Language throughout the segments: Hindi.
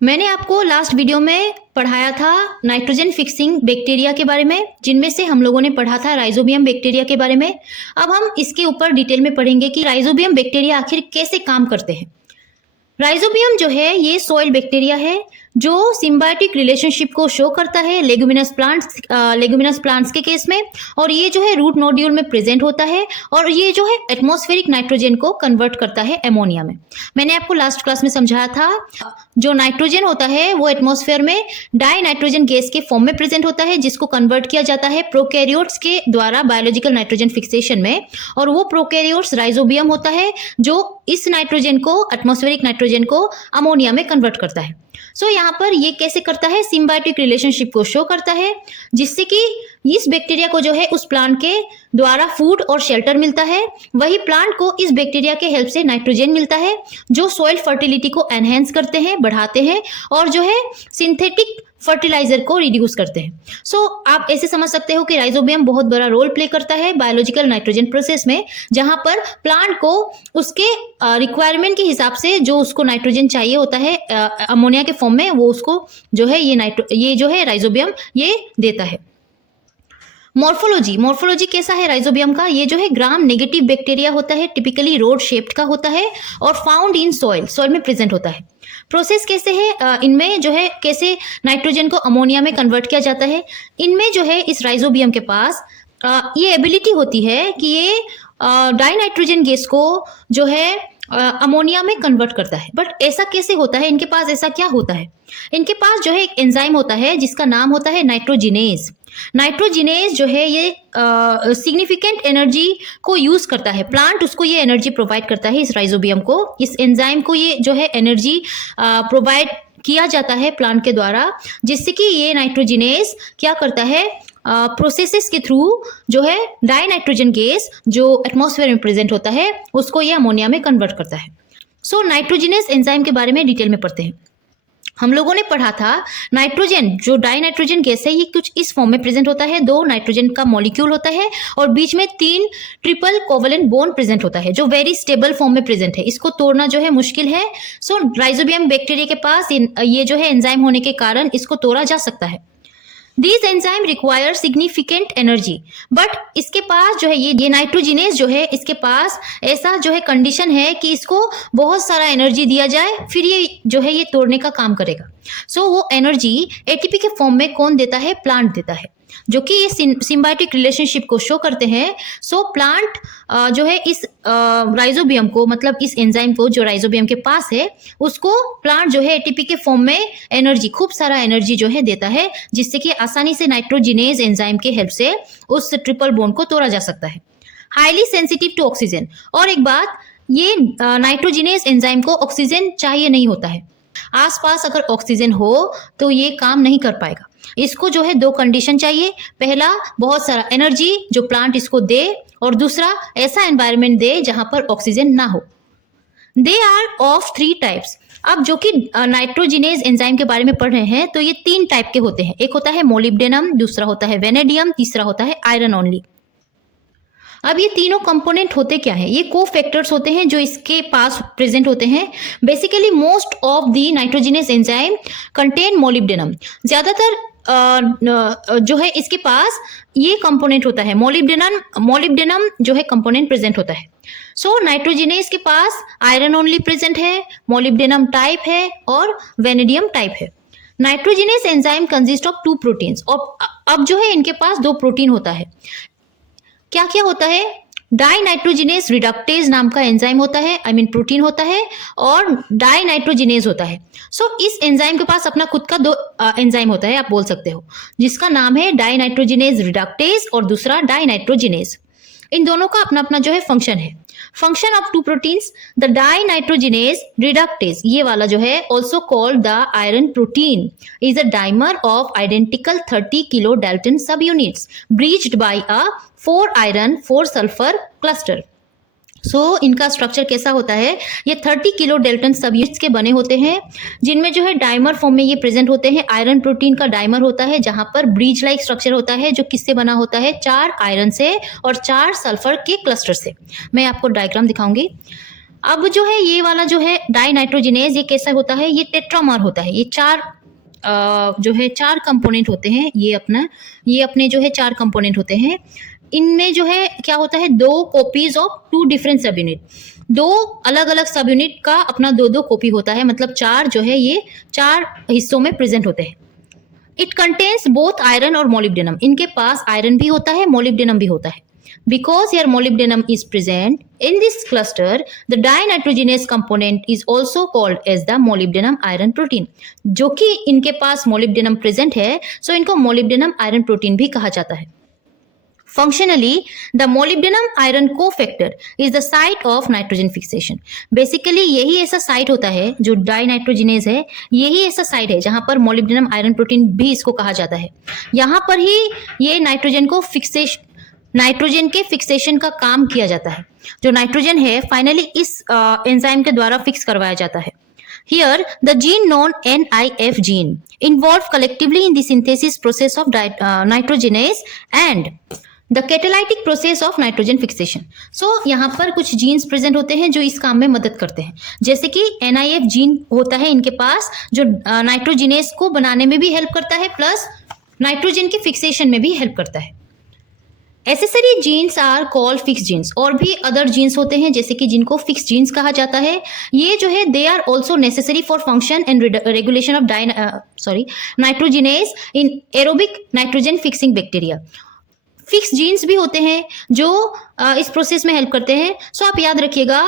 मैंने आपको लास्ट वीडियो में पढ़ाया था नाइट्रोजन फिक्सिंग बैक्टीरिया के बारे में, जिनमें से हम लोगों ने पढ़ा था राइजोबियम बैक्टीरिया के बारे में। अब हम इसके ऊपर डिटेल में पढ़ेंगे कि राइजोबियम बैक्टीरिया आखिर कैसे काम करते हैं। राइजोबियम जो है ये सॉइल बैक्टीरिया है जो सिम्बायोटिक रिलेशनशिप को शो करता है लेगुमिनस प्लांट्स के केस में, और ये जो है रूट नोड्यूल में प्रेजेंट होता है और ये जो है एटमॉस्फेरिक नाइट्रोजन को कन्वर्ट करता है एमोनिया में। मैंने आपको लास्ट क्लास में समझाया था जो नाइट्रोजन होता है वो एटमॉस्फेयर में डाई नाइट्रोजन गैस के फॉर्म में प्रेजेंट होता है, जिसको कन्वर्ट किया जाता है प्रोकैरियोट्स के द्वारा बायोलॉजिकल नाइट्रोजन फिक्सेशन में, और वो प्रोकैरियोट्स राइजोबियम होता है जो इस नाइट्रोजन को एटमॉस्फेरिक नाइट्रोजन को अमोनिया में कन्वर्ट करता है। सो यहाँ पर ये कैसे करता है, सिम्बायोटिक रिलेशनशिप को शो करता है, जिससे कि इस बैक्टीरिया को जो है उस प्लांट के द्वारा फूड और शेल्टर मिलता है। वही प्लांट को इस बैक्टीरिया के हेल्प से नाइट्रोजन मिलता है जो सॉइल फर्टिलिटी को एनहेंस करते हैं, बढ़ाते हैं, और जो है सिंथेटिक फर्टिलाइजर को रिड्यूस करते हैं। सो आप ऐसे समझ सकते हो कि राइजोबियम बहुत बड़ा रोल प्ले करता है बायोलॉजिकल नाइट्रोजन प्रोसेस में, जहां पर प्लांट को उसके रिक्वायरमेंट के हिसाब से जो उसको नाइट्रोजन चाहिए होता है अमोनिया के फॉर्म में, वो उसको जो है ये जो है राइजोबियम ये देता है। मॉर्फोलॉजी कैसा है राइजोबियम का, ये जो है ग्राम नेगेटिव बैक्टीरिया होता है, टिपिकली रोड शेप्ड का होता है और फाउंड इन सॉइल में प्रेजेंट होता है। प्रोसेस कैसे है इनमें जो है, कैसे नाइट्रोजन को अमोनिया में कन्वर्ट किया जाता है। इनमें जो है इस राइजोबियम के पास ये एबिलिटी होती है कि ये डाई नाइट्रोजन गैस को जो है अमोनिया में कन्वर्ट करता है। बट ऐसा कैसे होता है, इनके पास ऐसा क्या होता है, इनके पास जो है एक एंजाइम होता है जिसका नाम होता है नाइट्रोजिनेज। नाइट्रोजिनेज जो है ये सिग्निफिकेंट एनर्जी को यूज करता है, प्लांट उसको ये एनर्जी प्रोवाइड करता है इस राइजोबियम को, इस एंजाइम को ये जो है एनर्जी प्रोवाइड किया जाता है प्लांट के द्वारा, जिससे कि ये नाइट्रोजिनेज क्या करता है, प्रोसेसेस के थ्रू जो है डाई नाइट्रोजन गैस जो एटमॉस्फेयर में प्रेजेंट होता है उसको ये अमोनिया में कन्वर्ट करता है। सो नाइट्रोजिनेज एंजाइम के बारे में डिटेल में पढ़ते हैं। हम लोगों ने पढ़ा था नाइट्रोजन जो डाई नाइट्रोजन गैस है ये कुछ इस फॉर्म में प्रेजेंट होता है, 2 नाइट्रोजन का मॉलिक्यूल होता है और बीच में 3 ट्रिपल कोवलेंट बॉन्ड प्रेजेंट होता है जो वेरी स्टेबल फॉर्म में प्रेजेंट है, इसको तोड़ना जो है मुश्किल है। सो राइजोबियम बैक्टीरिया के पास ये जो है एंजाइम होने के कारण इसको तोड़ा जा सकता है। These enzyme require significant energy, but इसके पास जो है ये नाइट्रोजिनेज जो है इसके पास ऐसा जो है कंडीशन है कि इसको बहुत सारा एनर्जी दिया जाए फिर ये जो है ये तोड़ने का काम करेगा। सो वो एनर्जी एटीपी के फॉर्म में कौन देता है, प्लांट देता है, जो कि ये सिम्बायोटिक रिलेशनशिप को शो करते हैं। सो प्लांट जो है इस राइजोबियम को, मतलब इस एंजाइम को जो राइजोबियम के पास है उसको प्लांट जो है एटीपी के फॉर्म में एनर्जी, खूब सारा एनर्जी जो है देता है, जिससे कि आसानी से नाइट्रोजिनेज एंजाइम के हेल्प से उस ट्रिपल बॉन्ड को तोड़ा जा सकता है। हाईली सेंसिटिव टू ऑक्सीजन, और एक बात, ये नाइट्रोजिनेज एंजाइम को ऑक्सीजन चाहिए नहीं होता है, आसपास अगर ऑक्सीजन हो तो ये काम नहीं कर पाएगा। इसको जो है 2 कंडीशन चाहिए, पहला बहुत सारा एनर्जी जो प्लांट इसको दे, और दूसरा ऐसा एनवायरनमेंट दे जहां पर ऑक्सीजन ना हो। They are of 3 types. अब जो कि नाइट्रोजिनेज एंजाइम के बारे में पढ़ रहे हैं तो ये 3 टाइप के होते हैं, एक होता है मोलिब्डेनम, दूसरा होता है वेनेडियम, तीसरा होता है आयरन ओनली। अब ये तीनों कंपोनेंट होते क्या है, ये कोफैक्टर्स होते हैं जो इसके पास प्रेजेंट होते हैं। Basically most of the nitrogenase enzyme contain molybdenum, ज्यादातर जो है इसके पास ये कंपोनेंट होता है, मोलिब्डेनम जो है कंपोनेंट प्रेजेंट होता है। सो नाइट्रोजिनेज के पास आयरन ओनली प्रेजेंट है, मोलिब्डेनम टाइप है और वेनेडियम टाइप है। Nitrogenase enzyme consist of 2 proteins, और अब जो है इनके पास 2 प्रोटीन होता है। क्या क्या होता है, डाई नाइट्रोजिनेज रिडक्टेज नाम का एंजाइम होता है, प्रोटीन होता है, और डाई नाइट्रोजिनेज होता है। सो इस एंजाइम के पास अपना खुद का 2 एंजाइम होता है, आप बोल सकते हो, जिसका नाम है डाई नाइट्रोजिनेज रिडक्टेज और दूसरा डाई नाइट्रोजिनेज। इन दोनों का अपना अपना जो है फंक्शन है। Function of 2 proteins, the dinitrogenase reductase, ये वाला जो है also called the iron protein, is a dimer of identical 30 kilo dalton subunits bridged by a 4 iron 4 sulphur cluster. So इनका स्ट्रक्चर कैसा होता है, ये 30 किलो डेल्टन सब यूनिट्स के बने होते हैं, जिनमें जो है डाइमर फॉर्म में ये प्रेजेंट होते हैं। आयरन प्रोटीन का डाइमर होता है जहां पर ब्रिज लाइक स्ट्रक्चर होता है, जो किससे बना होता है, 4 आयरन से और 4 सल्फर के क्लस्टर से। मैं आपको डायग्राम दिखाऊंगी। अब जो है ये वाला जो है डाई नाइट्रोजिनेज, ये कैसा होता है, ये टेट्रामर होता है। ये जो है 4 कंपोनेंट होते हैं। ये अपने जो है 4 कंपोनेंट होते हैं। इनमें जो है क्या होता है, 2 कॉपीज ऑफ 2 डिफरेंट सब यूनिट, 2 अलग अलग सब यूनिट का अपना 2 कॉपी होता है। मतलब 4 जो है ये 4 हिस्सों में प्रेजेंट होते हैं। इट कंटेन्स बोथ आयरन और मोलिब्डेनम। इनके पास आयरन भी होता है, मोलिब्डेनम भी होता है। Because here molybdenum is present in this cluster, the dinitrogenase component is also called as the molybdenum iron protein. जो कि इनके पास molybdenum present है, so इनको molybdenum iron protein भी कहा जाता है। Functionally, the molybdenum iron cofactor is the site of nitrogen fixation. Basically यही ऐसा साइट होता है जो डाइनाइट्रोजिनेज है, यही ऐसा साइट है जहां पर मोलिब्डेनम आयरन प्रोटीन भी इसको कहा जाता है। यहां पर ही ये नाइट्रोजन के फिक्सेशन का काम किया जाता है। जो नाइट्रोजन है फाइनली इस एंजाइम के द्वारा फिक्स करवाया जाता है। Here, the gene known NIF gene involved collectively in the synthesis process of nitrogenase and the catalytic process of nitrogen fixation. So यहाँ पर कुछ जीन्स प्रेजेंट होते हैं जो इस काम में मदद करते हैं। जैसे कि NIF जीन होता है इनके पास, जो नाइट्रोजिनेस को बनाने में भी हेल्प करता है, प्लस नाइट्रोजन के फिक्सेशन में भी हेल्प करता है। Accessory genes are called fix genes. और भी अदर जीन्स होते हैं जैसे कि जिनको फिक्स जीन्स कहा जाता है। ये जो है they are also necessary for function and regulation of nitrogenase in aerobic nitrogen fixing bacteria. Fix genes भी होते हैं जो इस प्रोसेस में हेल्प करते हैं। सो आप याद रखिएगा,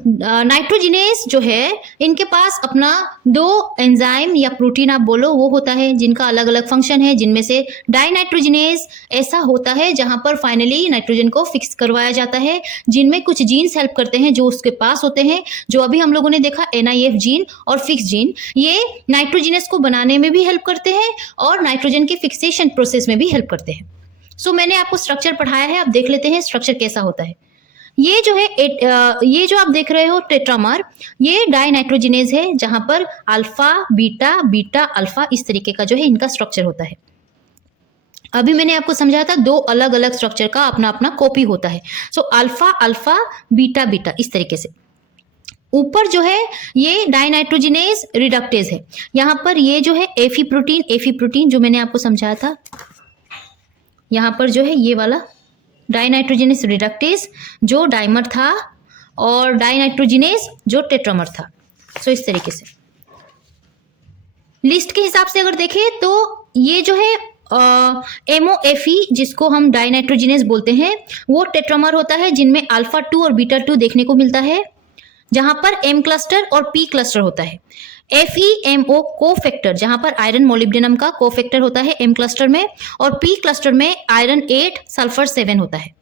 नाइट्रोजिनेज जो है इनके पास अपना 2 एंजाइम या प्रोटीन आप बोलो वो होता है जिनका अलग अलग फंक्शन है, जिनमें से डाइनाइट्रोजिनेज ऐसा होता है जहां पर फाइनली नाइट्रोजन को फिक्स करवाया जाता है, जिनमें कुछ जीन्स हेल्प करते हैं जो उसके पास होते हैं। जो अभी हम लोगों ने देखा NIF जीन और फिक्स जीन, ये नाइट्रोजिनेज को बनाने में भी हेल्प करते हैं और नाइट्रोजन के फिक्सेशन प्रोसेस में भी हेल्प करते हैं। सो मैंने आपको स्ट्रक्चर पढ़ाया है, अब देख लेते हैं स्ट्रक्चर कैसा होता है। ये जो है ये जो आप देख रहे हो टेट्रामर, ये डाइनाइट्रोजिनेज है जहां पर अल्फा बीटा बीटा अल्फा इस तरीके का जो है इनका स्ट्रक्चर होता है। अभी मैंने आपको समझाया था 2 अलग अलग स्ट्रक्चर का अपना अपना कॉपी होता है। So alpha alpha beta beta इस तरीके से। ऊपर जो है ये डाइनाइट्रोजिनेज रिडक्टेज है। यहां पर ये जो है एफी प्रोटीन जो मैंने आपको समझाया था, यहां पर जो है ये वाला डाइनाइट्रोजिनेज रिडक्टेज जो डाइमर था और डाइनाइट्रोजिनेज जो टेट्रामर था। सो इस तरीके से लिस्ट के हिसाब से अगर देखें तो ये जो है MOFE जिसको हम डाइनाइट्रोजिनेज बोलते हैं वो टेट्रामर होता है जिनमें अल्फा 2 और बीटा 2 देखने को मिलता है, जहां पर M क्लस्टर और P क्लस्टर होता है। FeMO कोफैक्टर जहां पर आयरन मोलिब्डेनम का कोफैक्टर होता है M क्लस्टर में, और P क्लस्टर में आयरन 8 सल्फर 7 होता है।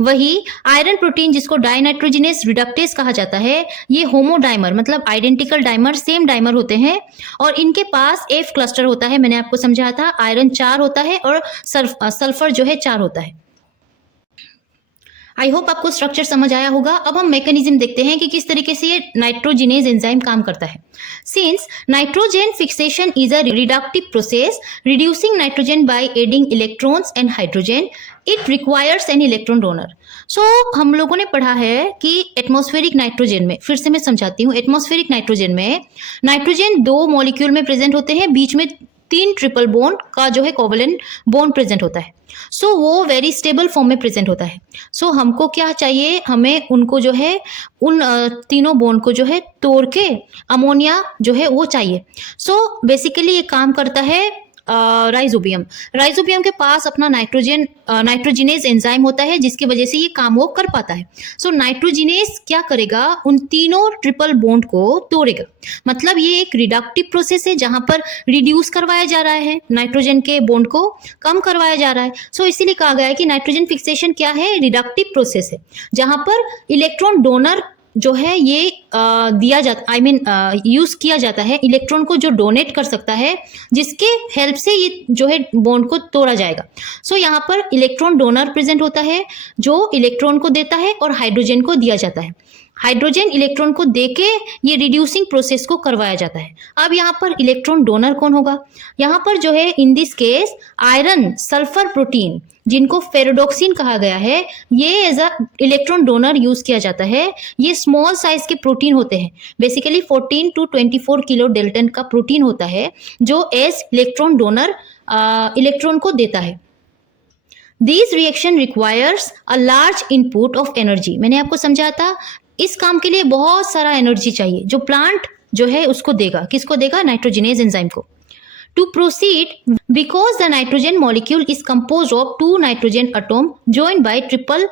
वही आयरन प्रोटीन जिसको डाइनाइट्रोजिनेज रिडक्टेज कहा जाता है, ये होमोडाइमर मतलब आइडेंटिकल डाइमर, सेम डाइमर होते हैं और इनके पास F क्लस्टर होता है। मैंने आपको समझाया था आयरन 4 होता है और सल्फर जो है 4 होता है। आई होप आपको स्ट्रक्चर समझ आया होगा। अब हम मैकेनिज्म देखते हैं कि किस तरीके से ये नाइट्रोजिनेज एंजाइम काम करता है। Since nitrogen fixation is a reductive process reducing nitrogen by adding electrons and hydrogen, it requires an electron donor. So हम लोगों ने पढ़ा है कि एटमॉस्फेरिक नाइट्रोजन में, फिर से मैं समझाती हूँ, एटमॉस्फेरिक नाइट्रोजन में नाइट्रोजन 2 मॉलिक्यूल में प्रेजेंट होते हैं, बीच में 3 ट्रिपल बॉन्ड का जो है कोवेलेंट बॉन्ड प्रेजेंट होता है। सो वो वेरी स्टेबल फॉर्म में प्रेजेंट होता है। सो हमको क्या चाहिए, हमें उनको जो है उन तीनों बॉन्ड को जो है तोड़ के अमोनिया जो है वो चाहिए। सो बेसिकली ये काम करता है राइजोबियम के पास अपना नाइट्रोजिनेज एंजाइम होता है जिसकी वजह से ये काम वो कर पाता है। सो नाइट्रोजिनेज क्या करेगा, उन तीनों ट्रिपल बॉन्ड को तोड़ेगा। मतलब ये एक रिडक्टिव प्रोसेस है जहां पर रिड्यूस करवाया जा रहा है, नाइट्रोजन के बॉन्ड को कम करवाया जा रहा है। सो इसीलिए कहा गया है कि नाइट्रोजन फिक्सेशन क्या है, रिडक्टिव प्रोसेस है जहां पर इलेक्ट्रॉन डोनर जो है ये दिया जाता, यूज किया जाता है, इलेक्ट्रॉन को जो डोनेट कर सकता है जिसके हेल्प से ये जो है बॉन्ड को तोड़ा जाएगा। सो यहाँ पर इलेक्ट्रॉन डोनर प्रेजेंट होता है जो इलेक्ट्रॉन को देता है और हाइड्रोजन को दिया जाता है। हाइड्रोजन इलेक्ट्रॉन को देके ये रिड्यूसिंग प्रोसेस को करवाया जाता है। अब यहाँ पर इलेक्ट्रॉन डोनर कौन होगा? यहाँ पर जो है in this case iron sulphur protein जिनको फेरोडॉक्सिन कहा गया है, ये as a electron donor use किया जाता है। ये स्मॉल साइज के प्रोटीन होते हैं, बेसिकली 14 to 24 किलो डेल्टन का प्रोटीन होता है जो एज इलेक्ट्रॉन डोनर इलेक्ट्रॉन को देता है। These reaction requires a large input of energy। मैंने आपको समझाया था इस काम के लिए बहुत सारा एनर्जी चाहिए जो प्लांट जो है उसको देगा। किसको देगा? नाइट्रोजिनेज एंजाइम को। To proceed, because the nitrogen molecule is composed of two nitrogen atom joined by triple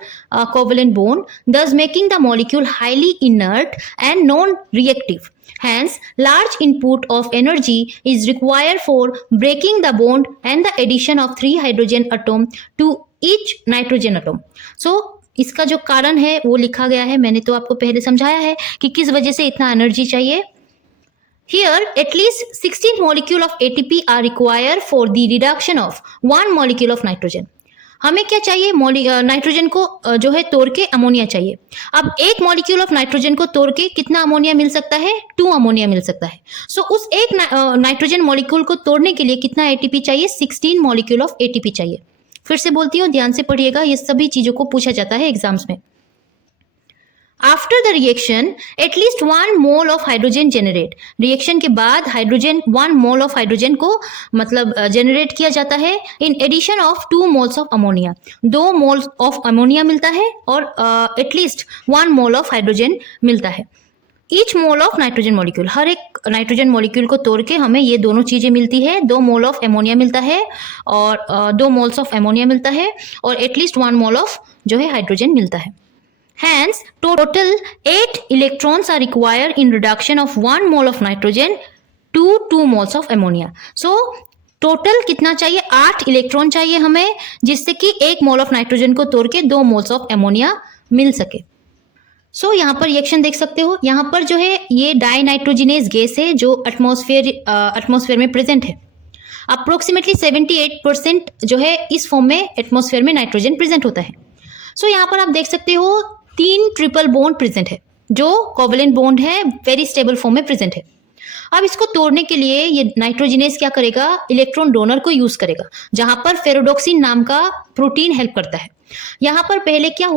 covalent bond, thus making the molecule highly inert and non-reactive. Hence, large input of energy is required for breaking the bond and the addition of 3 hydrogen atom to each nitrogen atom. So, इसका जो कारण है वो लिखा गया है। मैंने तो आपको पहले समझाया है कि किस वजह से इतना एनर्जी चाहिए। Here, at least 16 molecule of ATP are required for the reduction of 1 molecule of nitrogen. हमें क्या चाहिए? नाइट्रोजन को जो है तोड़ के अमोनिया चाहिए। अब एक मॉलिक्यूल ऑफ नाइट्रोजन को तोड़ के कितना अमोनिया मिल सकता है? 2 अमोनिया मिल सकता है। सो उस एक नाइट्रोजन मॉलिक्यूल को तोड़ने के लिए कितना एटीपी चाहिए? 16 मॉलिक्यूल ऑफ एटीपी चाहिए। फिर से बोलती हूँ, ध्यान से पढ़िएगा, ये सभी चीजों को पूछा जाता है एग्जाम्स में। After the reaction, at least 1 mole of hydrogen generate। Reaction के बाद हाइड्रोजन 1 मोल ऑफ हाइड्रोजन को मतलब जनरेट किया जाता है। In addition of 2 moles of ammonia, 2 moles of ammonia मिलता है और एटलीस्ट 1 मोल ऑफ हाइड्रोजन मिलता है। Each mole of nitrogen molecule, हर एक नाइट्रोजन मॉलिक्यूल को तोड़ के हमें ये दोनों चीजें मिलती है। 2 मोल ऑफ एमोनिया मिलता है और 2 मोल्स ऑफ एमोनिया मिलता है और एटलीस्ट 1 मोल ऑफ जो है हाइड्रोजन मिलता है। Hence, total 8 electrons are required in reduction of 1 mole of nitrogen to 2 moles of ammonia. So, total कितना चाहिए? 8 इलेक्ट्रॉन चाहिए हमें, जिससे कि 1 मोल ऑफ नाइट्रोजन को तोड़ के 2 मोल्स ऑफ एमोनिया मिल सके। सो यहाँ पर रिएक्शन देख सकते हो। यहाँ पर जो है ये डाइनाइट्रोजिनेज गैस है जो एटमॉस्फेयर में प्रेजेंट है। अप्रोक्सीमेटली 78% जो है इस फॉर्म में एटमॉस्फेयर में नाइट्रोजन प्रेजेंट होता है। सो यहाँ पर आप देख सकते हो 3 ट्रिपल बॉन्ड प्रेजेंट है जो कोवलेंट बॉन्ड है, वेरी स्टेबल फॉर्म में प्रेजेंट है। अब इसको तोड़ने के लिए ये नाइट्रोजिनेज क्या करेगा? इलेक्ट्रॉन डोनर को यूज करेगा, जहां पर फेरोडॉक्सिन नाम का प्रोटीन हेल्प करता है। यहाँ पर पहले क्या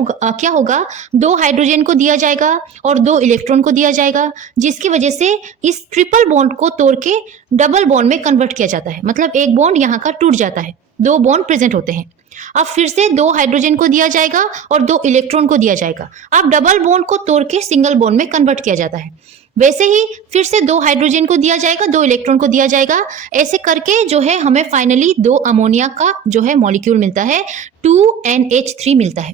होगा 2 हाइड्रोजन को दिया जाएगा और 2 इलेक्ट्रॉन को दिया जाएगा, जिसकी वजह से इस ट्रिपल बॉन्ड को तोड़ के डबल बॉन्ड में कन्वर्ट किया जाता है। मतलब एक बॉन्ड यहाँ का टूट जाता है, 2 बॉन्ड प्रेजेंट होते हैं। अब फिर से 2 हाइड्रोजन को दिया जाएगा और 2 इलेक्ट्रॉन को दिया जाएगा। अब डबल बॉन्ड को तोड़ के सिंगल बॉन्ड में कन्वर्ट किया जाता है। वैसे ही फिर से 2 हाइड्रोजन को दिया जाएगा, 2 इलेक्ट्रॉन को दिया जाएगा। ऐसे करके जो है हमें फाइनली 2 अमोनिया का जो है मॉलिक्यूल मिलता है, 2NH3 मिलता है।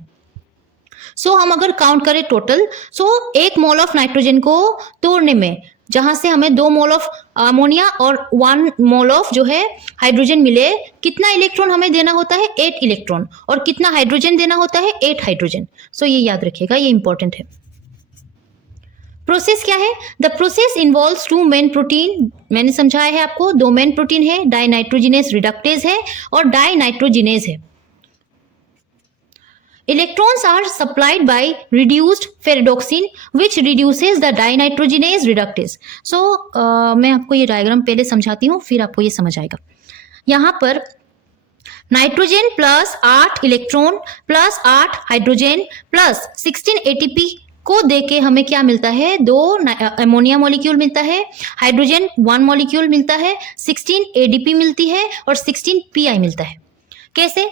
सो हम अगर काउंट करें total, so 1 mole of nitrogen को तोड़ने में जहां से हमें 2 मोल ऑफ अमोनिया और 1 मोल ऑफ जो है हाइड्रोजन मिले, कितना इलेक्ट्रॉन हमें देना होता है? 8 इलेक्ट्रॉन। और कितना हाइड्रोजन देना होता है? 8 हाइड्रोजन। सो ये याद रखिएगा, ये इंपॉर्टेंट है। प्रोसेस क्या है? The process involves 2 main protein. मैंने समझाया है आपको, 2 मेन प्रोटीन है, डाइनाइट्रोजिनेज रिडक्टेज है और डाइनाइट्रोजिनेज है। Electrons are supplied by reduced ferredoxin, which reduces the dinitrogenase reductase. So, मैं आपको ये डायग्राम पहले समझाती हूँ, फिर आपको ये समझ आएगा। यहाँ पर nitrogen plus 8 electron plus 8 hydrogen plus 16 ATP को देके हमें क्या मिलता है? 2 अमोनिया मॉलिक्यूल मिलता है, हाइड्रोजन 1 मॉलिक्यूल मिलता है, 16 एडीपी मिलती है और 16 पीआई मिलता है। कैसे?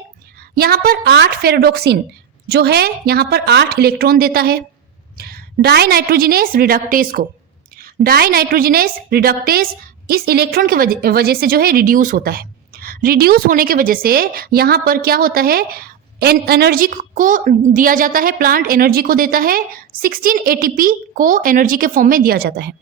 यहाँ पर 8 फेरोडॉक्सिन जो है यहाँ पर 8 इलेक्ट्रॉन देता है डाइनाइट्रोजिनेज रिडक्टेज को। डाइनाइट्रोजिनेज रिडक्टेज इस इलेक्ट्रॉन की वजह से जो है रिड्यूस होता है। रिड्यूस होने की वजह से यहाँ पर क्या होता है? एनर्जी को दिया जाता है, प्लांट एनर्जी को देता है, 16 एटीपी को एनर्जी के फॉर्म में दिया जाता है।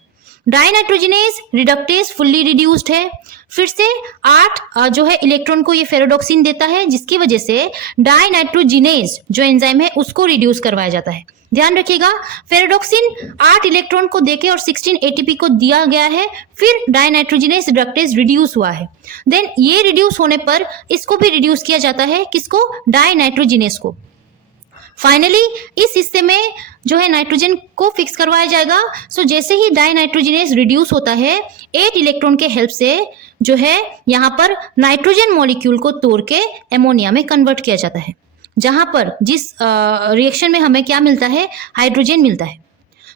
डाइनाइट्रोजिनेज रिडक्टेज फुल्ली रिड्यूस्ड है। फिर से 8 जो है इलेक्ट्रॉन को ये फेरोडॉक्सिन देता है, जिसकी वजह से डाइनाइट्रोजिनेज जो एंजाइम है उसको रिड्यूस करवाया जाता है। ध्यान रखिएगा, फेरोडॉक्सिन 8 इलेक्ट्रॉन को देके और 16 एटीपी को दिया गया है, फिर डाइनाइट्रोजिनेज रिडक्टेज रिड्यूस हुआ है। देन ये रिड्यूस होने पर इसको भी रिड्यूस किया जाता है, किसको? डाइनाइट्रोजिनेज को। फाइनली इस हिस्से में जो है नाइट्रोजन को फिक्स करवाया जाएगा। सो जैसे ही डाई नाइट्रोजिनेज रिड्यूस होता है 8 इलेक्ट्रॉन के हेल्प से जो है यहाँ पर नाइट्रोजन मॉलिक्यूल को तोड़ के एमोनिया में कन्वर्ट किया जाता है, जहां पर जिस रिएक्शन में हमें क्या मिलता है, हाइड्रोजन मिलता है।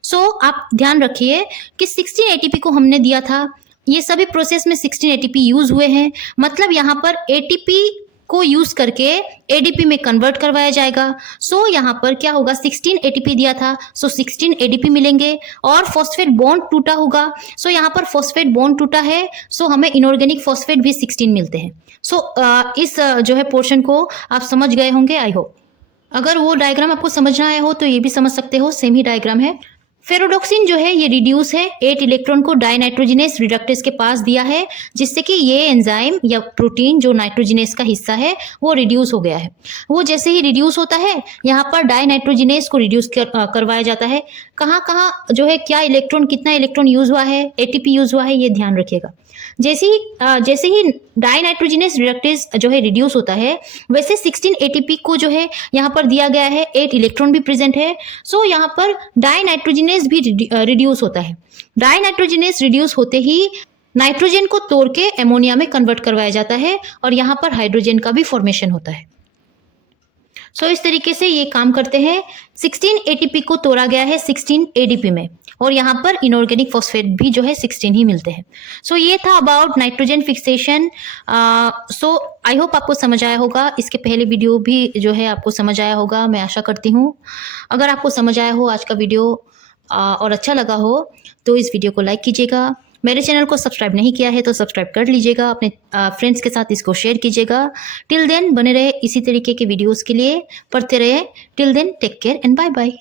सो आप ध्यान रखिए कि 16 एटीपी को हमने दिया था, ये सभी प्रोसेस में 16 एटीपी यूज हुए हैं, मतलब यहाँ पर एटीपी को यूज करके एडीपी में कन्वर्ट करवाया जाएगा। सो यहाँ पर क्या होगा, 16 एटीपी दिया था, सो 16 एडीपी मिलेंगे और फॉस्फेट बॉन्ड टूटा होगा। सो यहाँ पर फॉस्फेट बॉन्ड टूटा है, सो हमें इनऑर्गेनिक फॉस्फेट भी 16 मिलते हैं। सो इस जो है पोर्शन को आप समझ गए होंगे, आई होप। अगर वो डायग्राम आपको समझना आया हो तो ये भी समझ सकते हो, सेम ही डायग्राम है। फेरोडॉक्सिन जो है ये रिड्यूस है, 8 इलेक्ट्रॉन को डाइनाइट्रोजिनेस रिडक्टेज के पास दिया है, जिससे कि ये एंजाइम या प्रोटीन जो नाइट्रोजिनेस का हिस्सा है वो रिड्यूस हो गया है। वो जैसे ही रिड्यूस होता है यहाँ पर डाइनाइट्रोजिनेस को रिड्यूस करवाया जाता है। कहाँ कहाँ जो है क्या इलेक्ट्रॉन, कितना इलेक्ट्रॉन यूज हुआ है, एटीपी यूज हुआ है, ये ध्यान रखिएगा। जैसे ही डाइनाइट्रोजिनेस रिडक्टेज जो है रिड्यूस होता है, वैसे 16 एटीपी को जो है यहाँ पर दिया गया है, 8 इलेक्ट्रॉन भी प्रेजेंट है। सो यहाँ पर डाइनाइट्रोजिनेस भी रिड्यूस होता है। डाइनाइट्रोजिनेस रिड्यूस होते ही नाइट्रोजन को तोड़ के एमोनिया में कन्वर्ट करवाया जाता है और यहाँ पर हाइड्रोजन का भी फॉर्मेशन होता है। सो इस तरीके से ये काम करते हैं। 16 एटीपी को तोड़ा गया है 16 एडीपी में और यहाँ पर इनऑर्गेनिक फॉस्फेट भी जो है 16 ही मिलते हैं। सो ये था about nitrogen fixation. So I hope आपको समझ आया होगा। इसके पहले वीडियो भी जो है आपको समझ आया होगा, मैं आशा करती हूँ। अगर आपको समझ आया हो आज का वीडियो और अच्छा लगा हो तो इस वीडियो को लाइक कीजिएगा। मेरे चैनल को सब्सक्राइब नहीं किया है तो सब्सक्राइब कर लीजिएगा, अपने फ्रेंड्स के साथ इसको शेयर कीजिएगा। टिल देन बने रहे इसी तरीके के वीडियोस के लिए, पढ़ते रहे। Till then take care and bye bye.